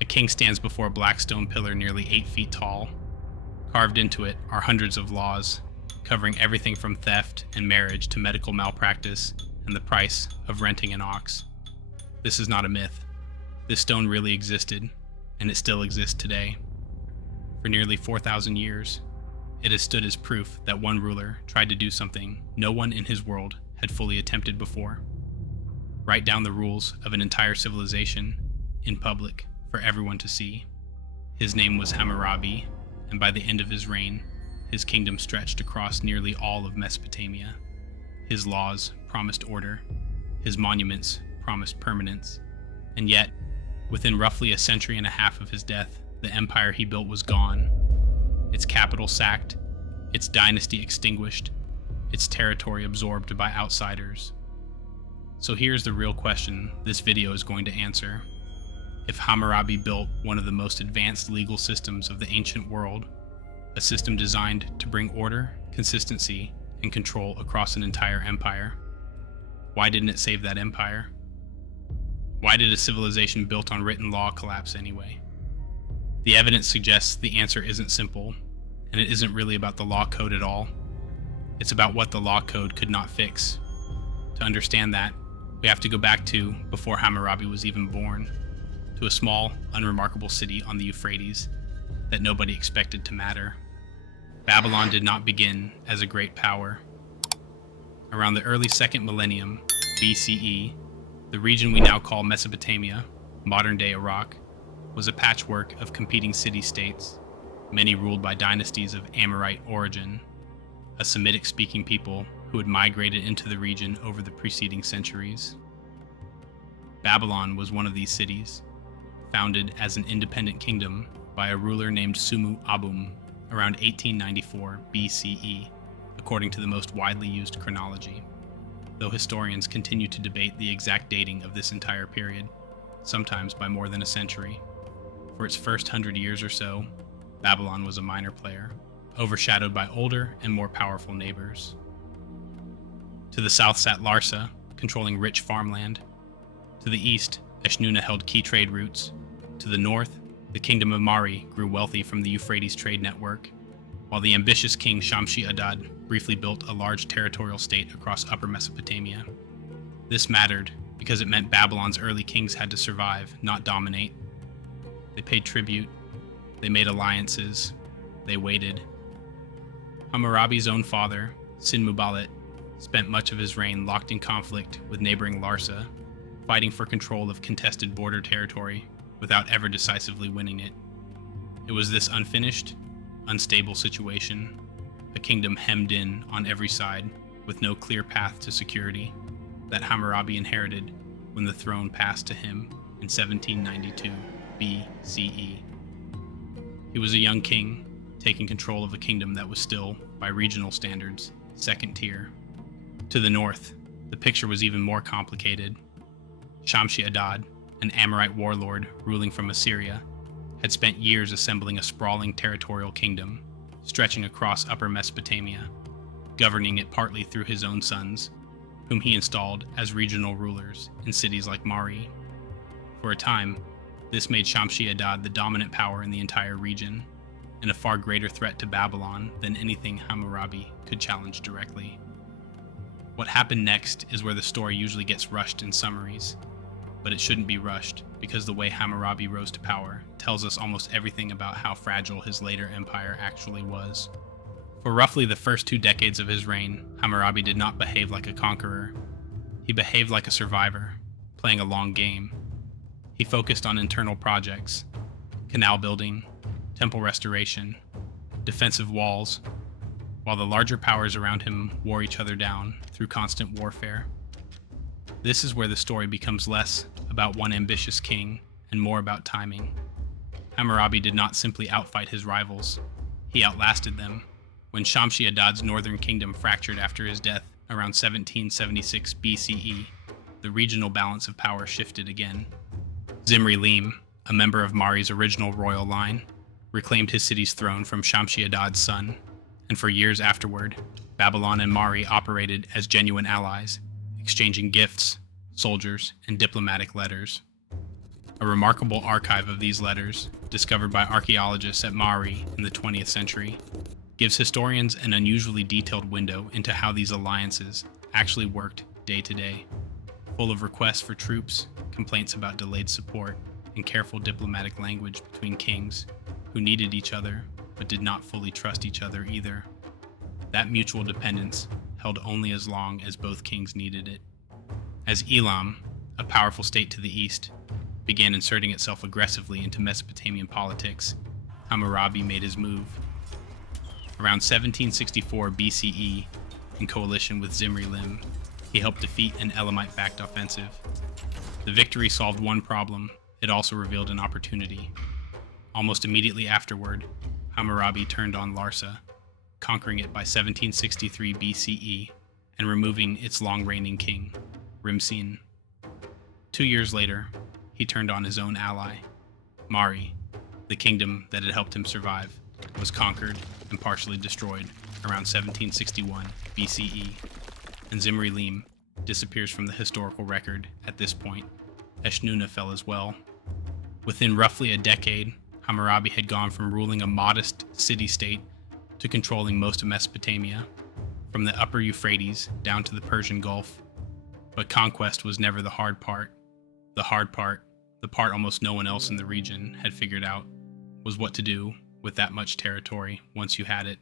A king stands before a black stone pillar nearly 8 feet tall. Carved into it are hundreds of laws, covering everything from theft and marriage to medical malpractice and the price of renting an ox. This is not a myth. This stone really existed, and it still exists today. For nearly 4,000 years, it has stood as proof that one ruler tried to do something no one in his world had fully attempted before. Write down the rules of an entire civilization in public for everyone to see. His name was Hammurabi, and by the end of his reign, his kingdom stretched across nearly all of Mesopotamia. His laws promised order, his monuments promised permanence, and yet, within roughly a century and a half of his death, the empire he built was gone, its capital sacked, its dynasty extinguished, its territory absorbed by outsiders. So here's the real question this video is going to answer. If Hammurabi built one of the most advanced legal systems of the ancient world, a system designed to bring order, consistency, and control across an entire empire, why didn't it save that empire? Why did a civilization built on written law collapse anyway? The evidence suggests the answer isn't simple, and it isn't really about the law code at all. It's about what the law code could not fix. To understand that, we have to go back to before Hammurabi was even born, to a small, unremarkable city on the Euphrates that nobody expected to matter. Babylon did not begin as a great power. Around the early 2nd millennium BCE, the region we now call Mesopotamia, modern-day Iraq, was a patchwork of competing city-states, many ruled by dynasties of Amorite origin, a Semitic-speaking people who had migrated into the region over the preceding centuries. Babylon was one of these cities, founded as an independent kingdom by a ruler named Sumu Abum around 1894 BCE, according to the most widely used chronology, though historians continue to debate the exact dating of this entire period, sometimes by more than a century. For its first 100 years or so, Babylon was a minor player, overshadowed by older and more powerful neighbors. To the south sat Larsa, controlling rich farmland. To the east, Eshnunna held key trade routes. To the north, the kingdom of Mari grew wealthy from the Euphrates trade network, while the ambitious king Shamshi-Adad briefly built a large territorial state across Upper Mesopotamia. This mattered because it meant Babylon's early kings had to survive, not dominate. They paid tribute, they made alliances, they waited. Hammurabi's own father, Sin-Muballit, spent much of his reign locked in conflict with neighboring Larsa, fighting for control of contested border territory without ever decisively winning it. It was this unfinished, unstable situation, a kingdom hemmed in on every side with no clear path to security, that Hammurabi inherited when the throne passed to him in 1792 BCE. He was a young king, taking control of a kingdom that was still, by regional standards, second tier. To the north, the picture was even more complicated. Shamshi-Adad, an Amorite warlord ruling from Assyria, had spent years assembling a sprawling territorial kingdom, stretching across Upper Mesopotamia, governing it partly through his own sons, whom he installed as regional rulers in cities like Mari. For a time, this made Shamshi-Adad the dominant power in the entire region, and a far greater threat to Babylon than anything Hammurabi could challenge directly. What happened next is where the story usually gets rushed in summaries, but it shouldn't be rushed because the way Hammurabi rose to power tells us almost everything about how fragile his later empire actually was. For roughly the first 2 decades of his reign, Hammurabi did not behave like a conqueror. He behaved like a survivor, playing a long game. He focused on internal projects, canal building, temple restoration, defensive walls, while the larger powers around him wore each other down through constant warfare. This is where the story becomes less about one ambitious king and more about timing. Hammurabi did not simply outfight his rivals, he outlasted them. When Shamshi-Adad's northern kingdom fractured after his death around 1776 BCE, the regional balance of power shifted again. Zimri-Lim, a member of Mari's original royal line, reclaimed his city's throne from Shamshi-Adad's son, and for years afterward, Babylon and Mari operated as genuine allies, exchanging gifts, soldiers, and diplomatic letters. A remarkable archive of these letters, discovered by archaeologists at Mari in the 20th century, gives historians an unusually detailed window into how these alliances actually worked day to day, full of requests for troops, complaints about delayed support, and careful diplomatic language between kings who needed each other but did not fully trust each other either. That mutual dependence held only as long as both kings needed it. As Elam, a powerful state to the east, began inserting itself aggressively into Mesopotamian politics, Hammurabi made his move. Around 1764 BCE, in coalition with Zimri-Lim, he helped defeat an Elamite-backed offensive. The victory solved one problem. It also revealed an opportunity. Almost immediately afterward, Hammurabi turned on Larsa, conquering it by 1763 BCE and removing its long-reigning king, Rimsin. 2 years later, he turned on his own ally. Mari, the kingdom that had helped him survive, was conquered and partially destroyed around 1761 BCE, and Zimri-Lim disappears from the historical record at this point. Eshnunna fell as well. Within roughly a decade, Hammurabi had gone from ruling a modest city-state to controlling most of Mesopotamia, from the upper Euphrates down to the Persian Gulf. But conquest was never the hard part. The hard part, the part almost no one else in the region had figured out, was what to do with that much territory once you had it.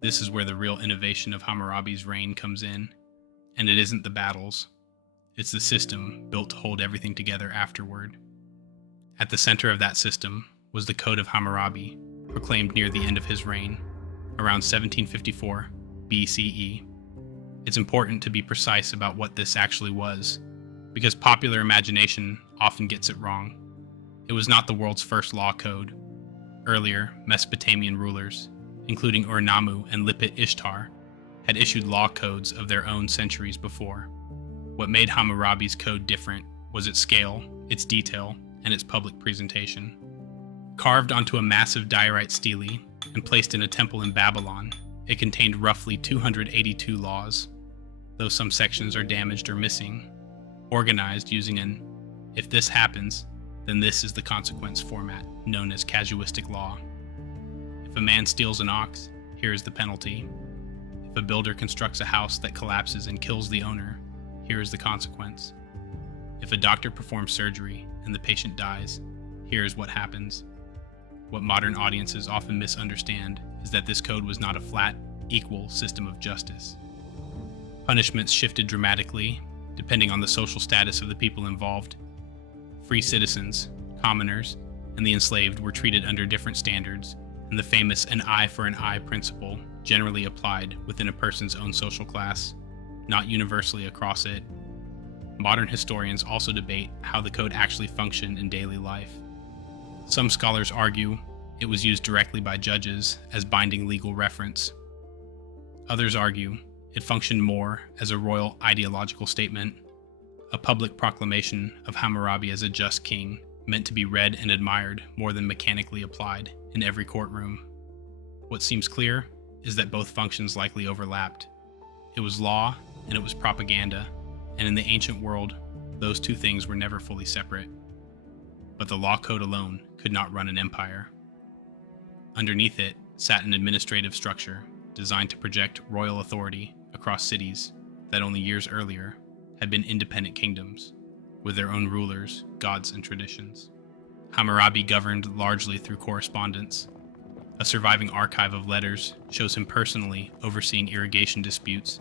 This is where the real innovation of Hammurabi's reign comes in, and it isn't the battles. It's the system built to hold everything together afterward. At the center of that system was the Code of Hammurabi, proclaimed near the end of his reign, around 1754 BCE. It's important to be precise about what this actually was, because popular imagination often gets it wrong. It was not the world's first law code. Earlier, Mesopotamian rulers, including Ur-Nammu and Lipit-Ishtar, had issued law codes of their own centuries before. What made Hammurabi's code different was its scale, its detail, and its public presentation. Carved onto a massive diorite stele and placed in a temple in Babylon, it contained roughly 282 laws, though some sections are damaged or missing, organized using an "if this happens, then this is the consequence" format known as casuistic law. If a man steals an ox, here is the penalty. If a builder constructs a house that collapses and kills the owner, here is the consequence. If a doctor performs surgery and the patient dies, here is what happens. What modern audiences often misunderstand is that this code was not a flat, equal system of justice. Punishments shifted dramatically, depending on the social status of the people involved. Free citizens, commoners, and the enslaved were treated under different standards, and the famous "an eye for an eye" principle generally applied within a person's own social class, not universally across it. Modern historians also debate how the code actually functioned in daily life. Some scholars argue it was used directly by judges as binding legal reference. Others argue it functioned more as a royal ideological statement, a public proclamation of Hammurabi as a just king, meant to be read and admired more than mechanically applied in every courtroom. What seems clear is that both functions likely overlapped. It was law and it was propaganda, and in the ancient world, those two things were never fully separate. But the law code alone could not run an empire. Underneath it sat an administrative structure designed to project royal authority across cities that only years earlier had been independent kingdoms, with their own rulers, gods, and traditions. Hammurabi governed largely through correspondence. A surviving archive of letters shows him personally overseeing irrigation disputes,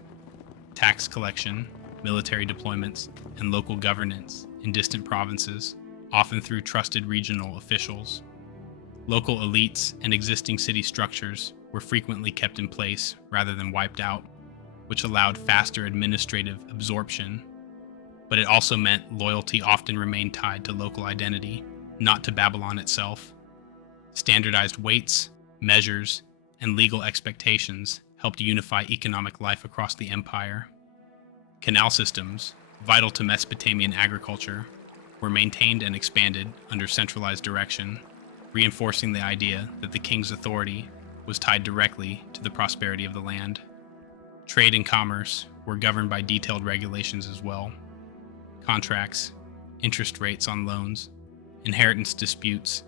tax collection, military deployments, and local governance in distant provinces, often through trusted regional officials. Local elites and existing city structures were frequently kept in place rather than wiped out, which allowed faster administrative absorption. But it also meant loyalty often remained tied to local identity, not to Babylon itself. Standardized weights, measures, and legal expectations helped unify economic life across the empire. Canal systems, vital to Mesopotamian agriculture, were maintained and expanded under centralized direction, reinforcing the idea that the king's authority was tied directly to the prosperity of the land. Trade and commerce were governed by detailed regulations as well. Contracts, interest rates on loans, inheritance disputes,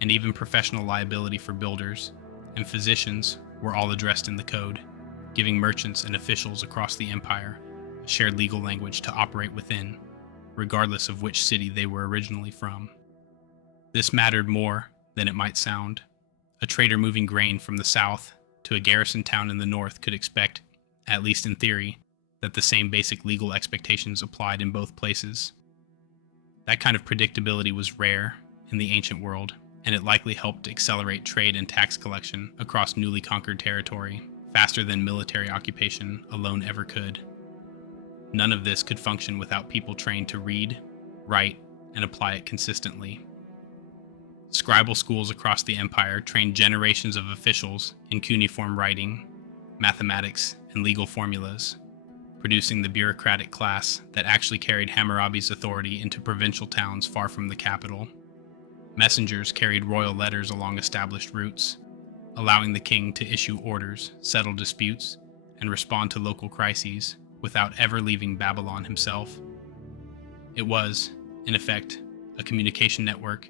and even professional liability for builders and physicians were all addressed in the code, giving merchants and officials across the empire a shared legal language to operate within, regardless of which city they were originally from. This mattered more than it might sound. A trader moving grain from the south to a garrison town in the north could expect, at least in theory, that the same basic legal expectations applied in both places. That kind of predictability was rare in the ancient world, and it likely helped accelerate trade and tax collection across newly conquered territory faster than military occupation alone ever could. None of this could function without people trained to read, write, and apply it consistently. Scribal schools across the empire trained generations of officials in cuneiform writing, mathematics, and legal formulas, producing the bureaucratic class that actually carried Hammurabi's authority into provincial towns far from the capital. Messengers carried royal letters along established routes, allowing the king to issue orders, settle disputes, and respond to local crises without ever leaving Babylon himself. It was, in effect, a communication network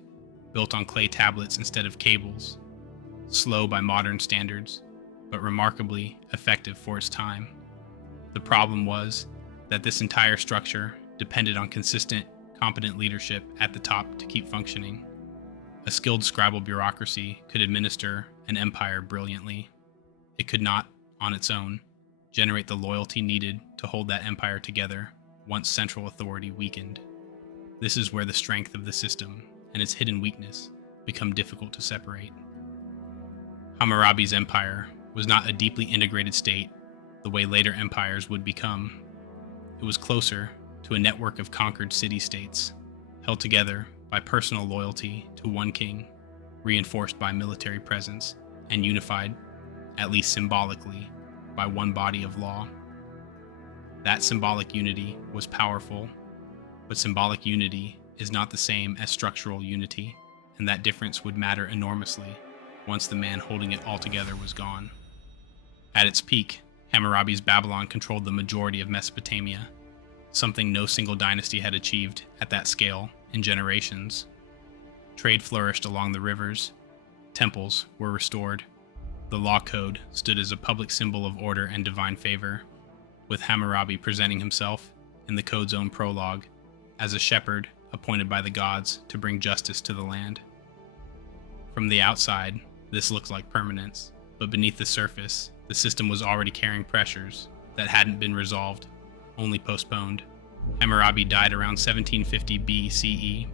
built on clay tablets instead of cables, slow by modern standards, but remarkably effective for its time. The problem was that this entire structure depended on consistent, competent leadership at the top to keep functioning. A skilled scribal bureaucracy could administer an empire brilliantly. It could not, on its own, generate the loyalty needed to hold that empire together once central authority weakened. This is where the strength of the system and its hidden weakness become difficult to separate. Hammurabi's empire was not a deeply integrated state the way later empires would become. It was closer to a network of conquered city-states, held together by personal loyalty to one king, reinforced by military presence, and unified, at least symbolically, by one body of law. That symbolic unity was powerful, but symbolic unity is not the same as structural unity, and that difference would matter enormously once the man holding it all together was gone. At its peak, Hammurabi's Babylon controlled the majority of Mesopotamia, something no single dynasty had achieved at that scale in generations. Trade flourished along the rivers, temples were restored, the law code stood as a public symbol of order and divine favor, with Hammurabi presenting himself, in the code's own prologue, as a shepherd appointed by the gods to bring justice to the land. From the outside, this looked like permanence, but beneath the surface, the system was already carrying pressures that hadn't been resolved, only postponed. Hammurabi died around 1750 BCE,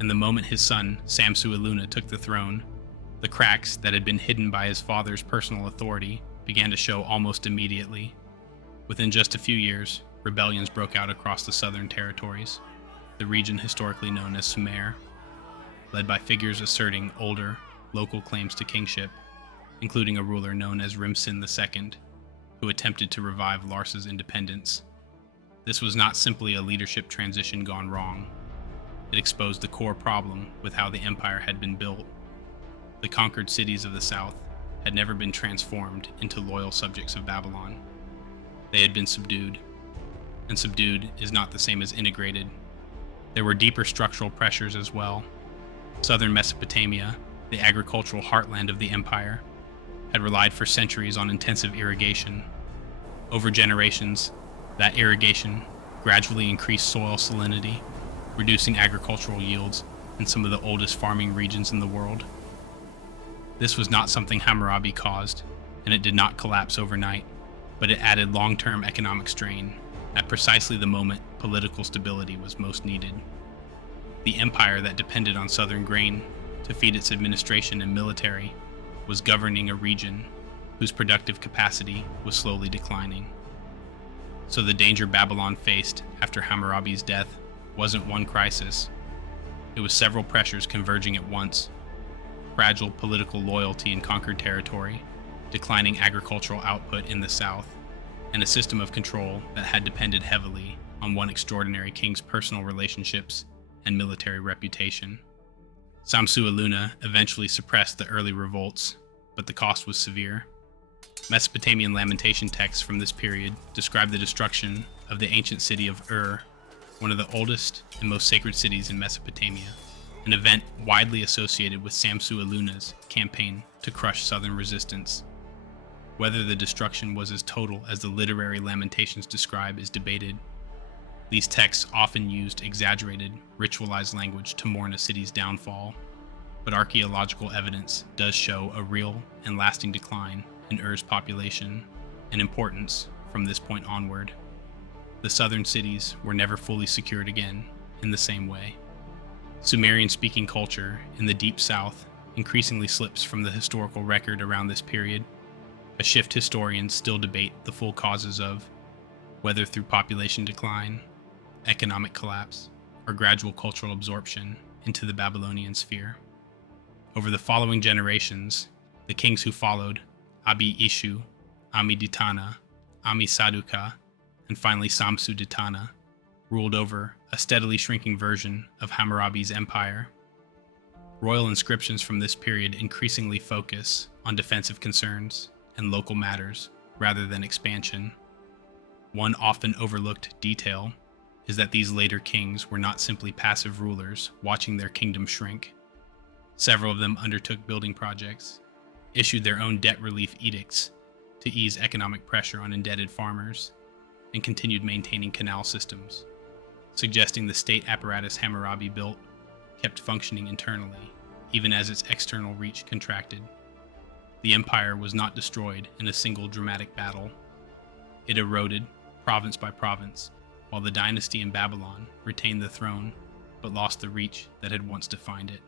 and the moment his son, Samsu-Iluna, took the throne, the cracks that had been hidden by his father's personal authority began to show almost immediately. Within just a few years, rebellions broke out across the southern territories, the region historically known as Sumer, led by figures asserting older, local claims to kingship, including a ruler known as Rimsin II, who attempted to revive Larsa's independence. This was not simply a leadership transition gone wrong. It exposed the core problem with how the empire had been built. The conquered cities of the south had never been transformed into loyal subjects of Babylon. They had been subdued, and subdued is not the same as integrated. There were deeper structural pressures as well. Southern Mesopotamia, the agricultural heartland of the empire, had relied for centuries on intensive irrigation. Over generations, that irrigation gradually increased soil salinity, reducing agricultural yields in some of the oldest farming regions in the world. This was not something Hammurabi caused, and it did not collapse overnight, but it added long-term economic strain at precisely the moment political stability was most needed. The empire that depended on southern grain to feed its administration and military was governing a region whose productive capacity was slowly declining. So the danger Babylon faced after Hammurabi's death wasn't one crisis. It was several pressures converging at once: fragile political loyalty in conquered territory, declining agricultural output in the south, and a system of control that had depended heavily on one extraordinary king's personal relationships and military reputation. Samsu-Iluna eventually suppressed the early revolts, but the cost was severe. Mesopotamian lamentation texts from this period describe the destruction of the ancient city of Ur, one of the oldest and most sacred cities in Mesopotamia. an event widely associated with Samsu-Iluna's campaign to crush southern resistance. Whether the destruction was as total as the literary lamentations describe is debated. These texts often used exaggerated, ritualized language to mourn a city's downfall, but archaeological evidence does show a real and lasting decline in Ur's population and importance from this point onward. The southern cities were never fully secured again in the same way. Sumerian-speaking culture in the Deep South increasingly slips from the historical record around this period, a shift historians still debate the full causes of, whether through population decline, economic collapse, or gradual cultural absorption into the Babylonian sphere. Over the following generations, the kings who followed, Abi-Ishu, Ammi-Ditana, Ammi-Saduqa, and finally Samsu-Ditana, ruled over a steadily shrinking version of Hammurabi's empire. Royal inscriptions from this period increasingly focus on defensive concerns and local matters rather than expansion. One often overlooked detail is that these later kings were not simply passive rulers watching their kingdom shrink. Several of them undertook building projects, issued their own debt relief edicts to ease economic pressure on indebted farmers, and continued maintaining canal systems, suggesting the state apparatus Hammurabi built kept functioning internally, even as its external reach contracted. The empire was not destroyed in a single dramatic battle. It eroded province by province, while the dynasty in Babylon retained the throne but lost the reach that had once defined it.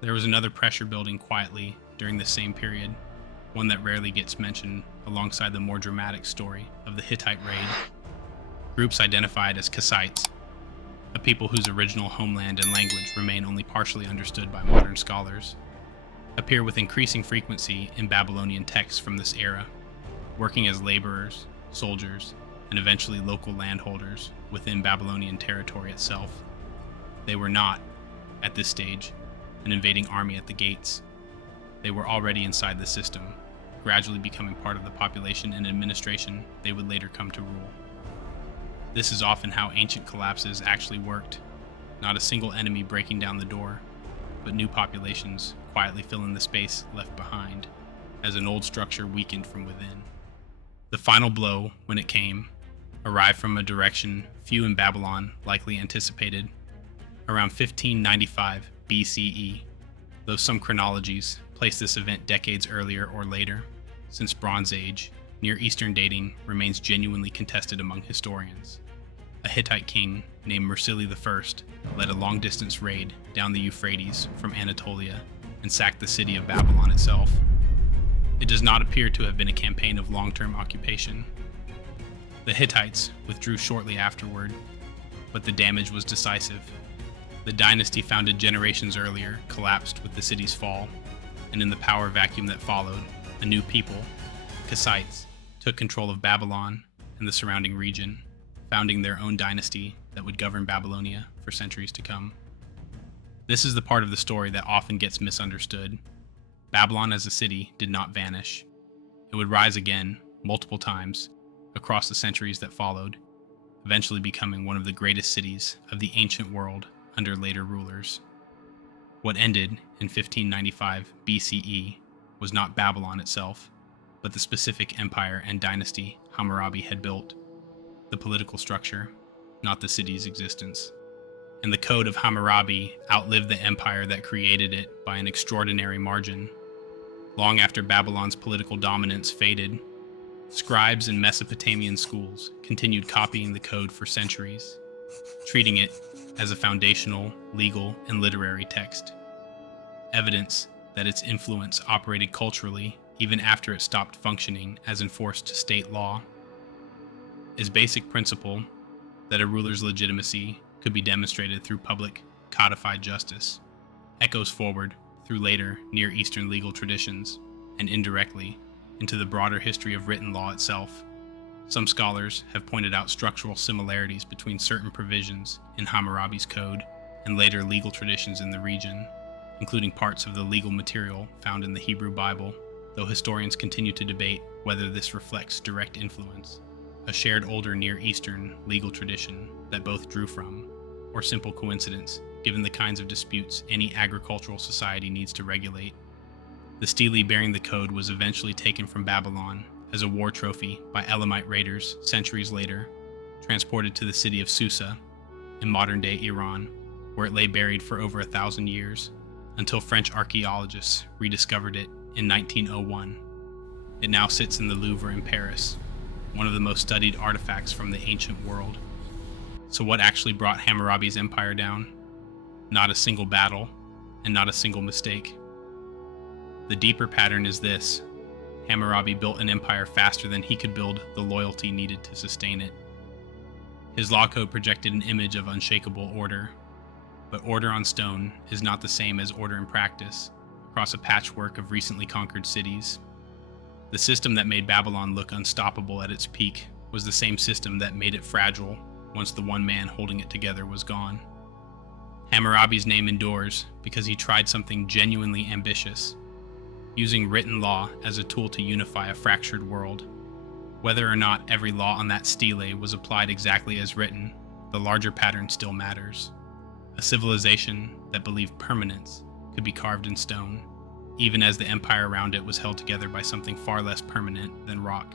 There was another pressure building quietly during the same period, one that rarely gets mentioned alongside the more dramatic story of the Hittite raid. Groups identified as Kassites, a people whose original homeland and language remain only partially understood by modern scholars, appear with increasing frequency in Babylonian texts from this era, working as laborers, soldiers, and eventually local landholders within Babylonian territory itself. They were not, at this stage, an invading army at the gates. They were already inside the system, gradually becoming part of the population and administration they would later come to rule. This is often how ancient collapses actually worked, not a single enemy breaking down the door, but new populations quietly filling the space left behind, as an old structure weakened from within. The final blow, when it came, arrived from a direction few in Babylon likely anticipated, around 1595 BCE, though some chronologies place this event decades earlier or later. Since Bronze Age, Near Eastern dating remains genuinely contested among historians. A Hittite king named Mursili I led a long-distance raid down the Euphrates from Anatolia and sacked the city of Babylon itself. It does not appear to have been a campaign of long-term occupation. The Hittites withdrew shortly afterward, but the damage was decisive. The dynasty founded generations earlier collapsed with the city's fall, and in the power vacuum that followed, a new people, Kassites, took control of Babylon and the surrounding region, founding their own dynasty that would govern Babylonia for centuries to come. This is the part of the story that often gets misunderstood. Babylon as a city did not vanish. It would rise again, multiple times, across the centuries that followed, eventually becoming one of the greatest cities of the ancient world under later rulers. What ended in 1595 BCE was not Babylon itself, but the specific empire and dynasty Hammurabi had built, the political structure, not the city's existence. And the Code of Hammurabi outlived the empire that created it by an extraordinary margin. Long after Babylon's political dominance faded, scribes in Mesopotamian schools continued copying the code for centuries, treating it as a foundational, legal, and literary text. Evidence that its influence operated culturally even after it stopped functioning as enforced state law. Its basic principle that a ruler's legitimacy could be demonstrated through public, codified justice echoes forward through later Near Eastern legal traditions and indirectly into the broader history of written law itself. Some scholars have pointed out structural similarities between certain provisions in Hammurabi's code and later legal traditions in the region, including parts of the legal material found in the Hebrew Bible, though historians continue to debate whether this reflects direct influence, a shared older Near Eastern legal tradition that both drew from, or simple coincidence given the kinds of disputes any agricultural society needs to regulate. The stele bearing the code was eventually taken from Babylon as a war trophy by Elamite raiders centuries later, transported to the city of Susa in modern-day Iran, where it lay buried for over 1,000 years, until French archaeologists rediscovered it in 1901. It now sits in the Louvre in Paris, one of the most studied artifacts from the ancient world. So what actually brought Hammurabi's empire down? Not a single battle, and not a single mistake. The deeper pattern is this: Hammurabi built an empire faster than he could build the loyalty needed to sustain it. His law code projected an image of unshakable order, but order on stone is not the same as order in practice across a patchwork of recently conquered cities. The system that made Babylon look unstoppable at its peak was the same system that made it fragile once the one man holding it together was gone. Hammurabi's name endures because he tried something genuinely ambitious, using written law as a tool to unify a fractured world. Whether or not every law on that stele was applied exactly as written, the larger pattern still matters. A civilization that believed permanence could be carved in stone, even as the empire around it was held together by something far less permanent than rock.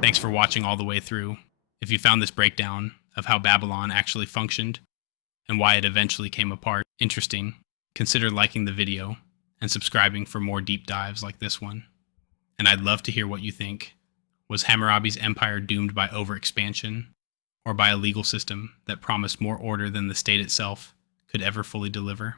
Thanks for watching all the way through. If you found this breakdown of how Babylon actually functioned and why it eventually came apart interesting, consider liking the video and subscribing for more deep dives like this one. And I'd love to hear what you think. Was Hammurabi's empire doomed by overexpansion, or by a legal system that promised more order than the state itself could ever fully deliver?